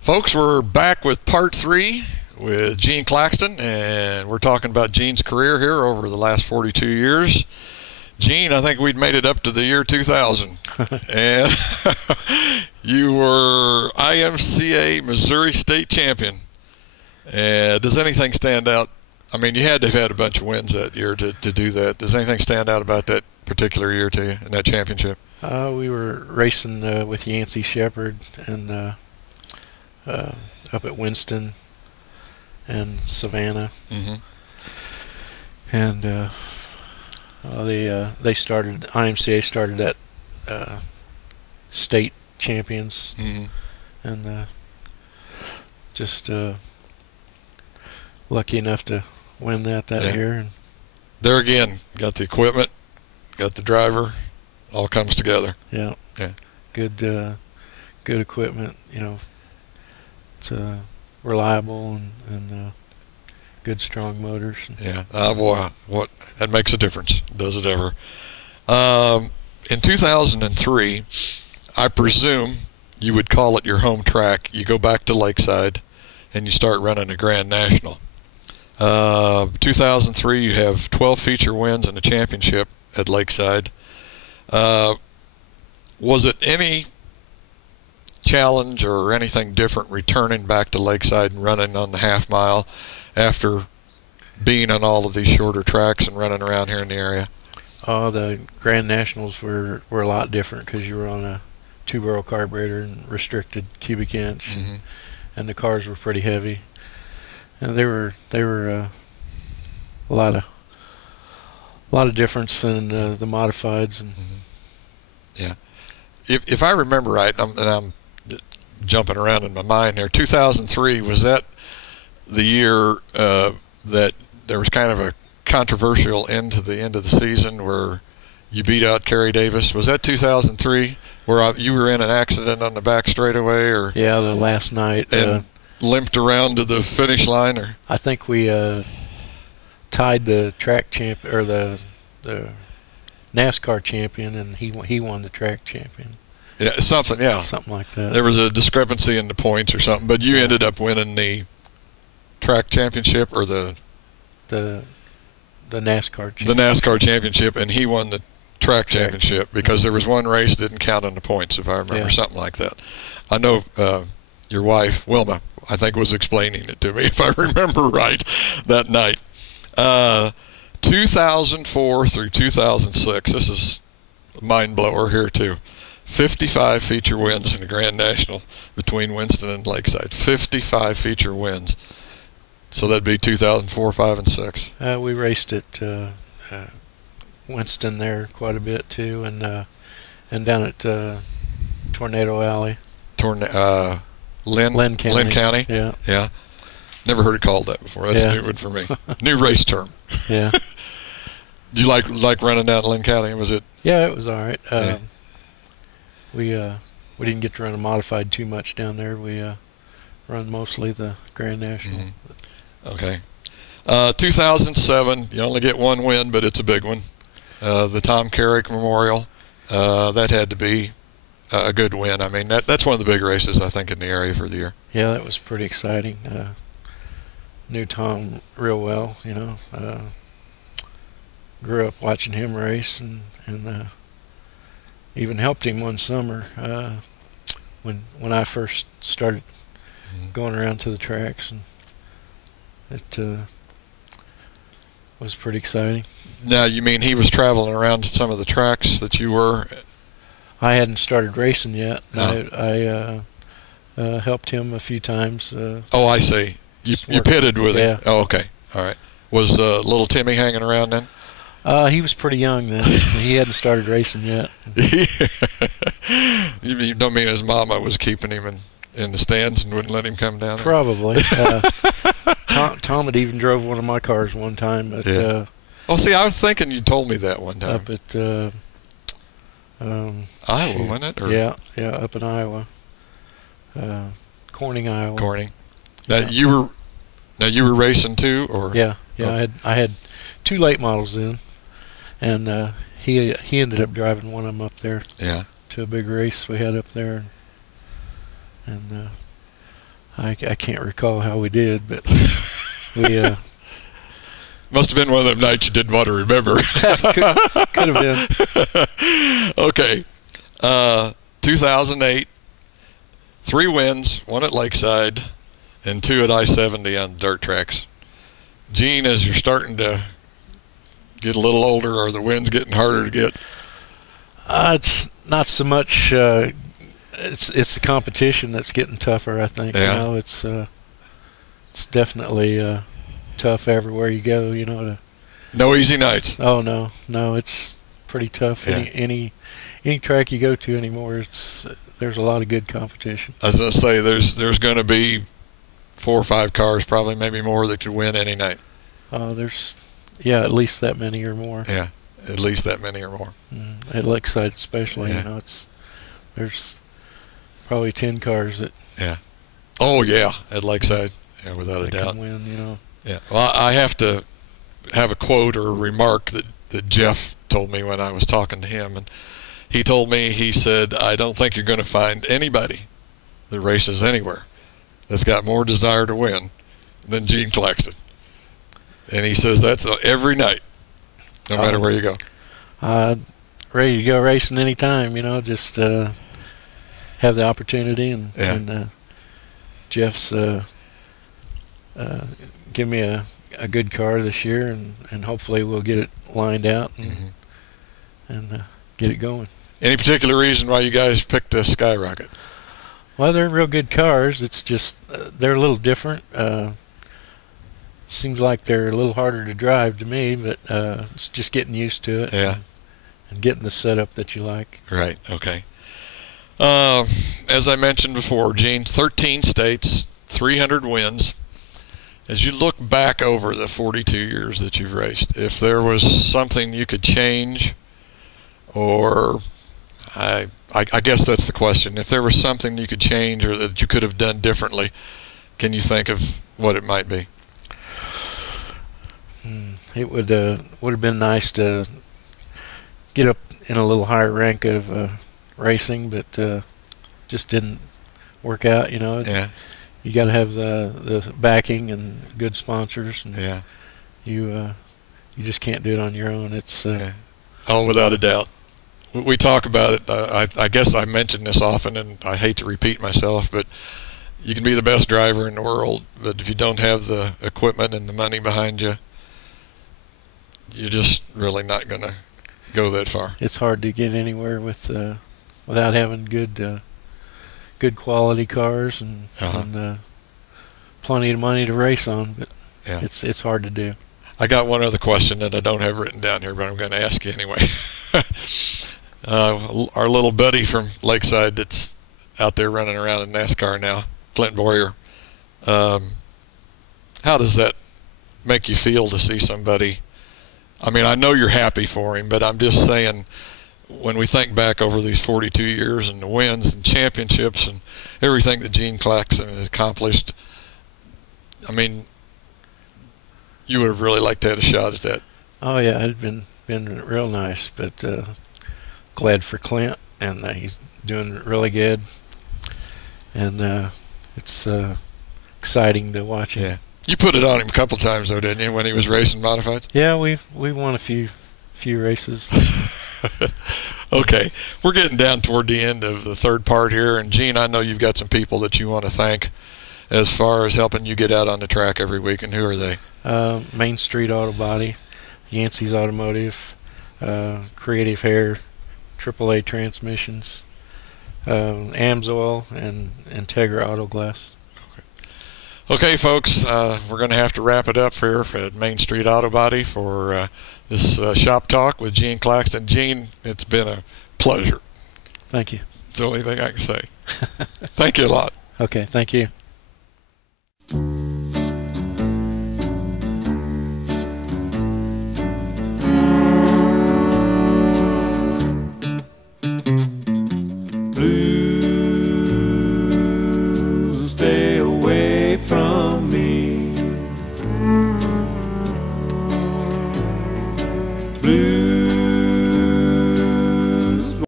Folks, we're back with part 3 with Gene Claxton, and we're talking about Gene's career here over the last 42 years. Gene, I think we'd made it up to the year 2000, and you were IMCA Missouri State Champion. Does anything stand out? I mean, you had to have had a bunch of wins that year to do that. Does anything stand out about that particular year to you in that championship? We were racing with Yancey Shepherd and up at Winston and Savannah, and IMCA started at state champions, and just lucky enough to win that year. And there again, got the equipment, got the driver, all comes together. Yeah. Good equipment. You know, it's reliable and good strong motors. Yeah. Boy, that makes a difference, does it ever? In 2003, I presume you would call it your home track. You go back to Lakeside, and you start running a Grand National. 2003, you have 12 feature wins and a championship at Lakeside. Was it any challenge or anything different returning back to Lakeside and running on the half mile after being on all of these shorter tracks and running around here in the area? The Grand Nationals were a lot different because you were on a 2-barrel carburetor and restricted cubic inch, and the cars were pretty heavy. And they were a lot of difference in the modifieds. And yeah, if I remember right, I'm jumping around in my mind here. 2003, was that the year that there was kind of a controversial end to the end of the season where you beat out Kerry Davis? Was that 2003 where you were in an accident on the back straightaway, or yeah, the last night and limped around to the finish line? Or I think we tied the track champ or the NASCAR champion, and he won the track champion. Yeah, something like that. There was a discrepancy in the points or something, but you ended up winning the track championship or the NASCAR championship. The NASCAR championship, and he won the track championship because there was one race that didn't count on the points, if I remember, something like that. I know your wife, Wilma, I think, was explaining it to me, if I remember right, that night. 2004 through 2006, this is a mind blower here too. 55 feature wins in the Grand National between Winston and Lakeside. 55 feature wins. So that'd be 2004, 5, and 6. We raced at Winston there quite a bit too, and down at Tornado Alley. Lynn County. Lynn County. Yeah. Never heard it called that before. That's a new one for me. New race term. Yeah. Do you like running down Lynn County? Was it? Yeah, it was all right. We didn't get to run a modified too much down there. We run mostly the Grand National. Okay. 2007, you only get one win, but it's a big one. The Tom Carrick Memorial. That had to be a good win. I mean, that's one of the big races, I think, in the area for the year. Yeah, that was pretty exciting. Knew Tom real well, you know. Grew up watching him race, and even helped him one summer when I first started going around to the tracks, and it was pretty exciting. Now, you mean he was traveling around to some of the tracks that you were? I hadn't started racing yet. No. I helped him a few times. Oh, I see. You pitted with him. Yeah. Oh, okay. All right. Was little Timmy hanging around then? He was pretty young then. He hadn't started racing yet. You don't mean his mama was keeping him in the stands and wouldn't let him come down there? Probably. Tom had even drove one of my cars one time. Oh, see, I was thinking you told me that one time. Up at Iowa, wasn't it? Or? Yeah, up in Iowa. Corning, Iowa. Corning. Now you were racing too, or? Yeah. I had 2 late models in, and he ended up driving one of them up there. Yeah. To a big race we had up there, and I can't recall how we did, but we must have been one of them nights you didn't want to remember. could have been. Okay. 2008, 3 wins, 1 at Lakeside, and 2 at I-70 on dirt tracks. Gene, as you're starting to get a little older, are the wins getting harder to get? It's not so much. It's the competition that's getting tougher, I think. Yeah. You know, it's definitely tough everywhere you go. You know. No easy nights. Oh no, it's pretty tough. Yeah. Any track you go to anymore, there's a lot of good competition. I was going to say there's going to be 4 or 5 cars, probably maybe more, that could win any night. There's at least that many or more. Yeah, at least that many or more. At Lakeside especially, Yeah. you know, there's probably 10 cars that. Yeah. Oh yeah, at Lakeside, yeah, without a doubt. Can win, you know. Yeah. Well, I have to have a quote or a remark that Jeff told me when I was talking to him, and he told me, he said, I don't think you're going to find anybody that races anywhere that's got more desire to win than Gene Claxton. And he says that's every night, no matter where you go. Ready to go racing anytime, you know, just have the opportunity. And Jeff's give me a good car this year, and hopefully we'll get it lined out and get it going. Any particular reason why you guys picked a Skyrocket? Well, they're real good cars. It's just they're a little different. Seems like they're a little harder to drive to me, but it's just getting used to it. Yeah. And getting the setup that you like. Right. Okay. As I mentioned before, Gene, 13 states, 300 wins. As you look back over the 42 years that you've raced, if there was something you could change, or I guess that's the question. If there was something you could change or that you could have done differently, can you think of what it might be? It would have been nice to get up in a little higher rank of racing, but just didn't work out. You know. Yeah. You got to have the backing and good sponsors. And yeah. You just can't do it on your own. It's oh, without a doubt. We talk about it. I guess I mention this often, and I hate to repeat myself, but you can be the best driver in the world, but if you don't have the equipment and the money behind you, you're just really not going to go that far. It's hard to get anywhere without having good quality cars and plenty of money to race on, but it's hard to do. I got one other question that I don't have written down here, but I'm going to ask you anyway. Our little buddy from Lakeside that's out there running around in NASCAR now, Clint Boyer, how does that make you feel to see somebody? I mean, I know you're happy for him, but I'm just saying, when we think back over these 42 years and the wins and championships and everything that Gene Claxton has accomplished, I mean, you would have really liked to have a shot at that. Oh yeah, it'd been real nice, but glad for Clint, and he's doing really good, and it's exciting to watch him. Yeah. You put it on him a couple times though, didn't you, when he was racing modifieds? Yeah, we won a few races. Okay, we're getting down toward the end of the third part here, and Gene, I know you've got some people that you want to thank as far as helping you get out on the track every week, and who are they? Main Street Auto Body, Yancey's Automotive, Creative Hair, AAA Transmissions, AMSOIL, and Integra Auto Glass. Okay, folks, we're going to have to wrap it up here at Main Street Auto Body for this shop talk with Gene Claxton. Gene, it's been a pleasure. Thank you. It's the only thing I can say. Thank you a lot. Okay, thank you. Blue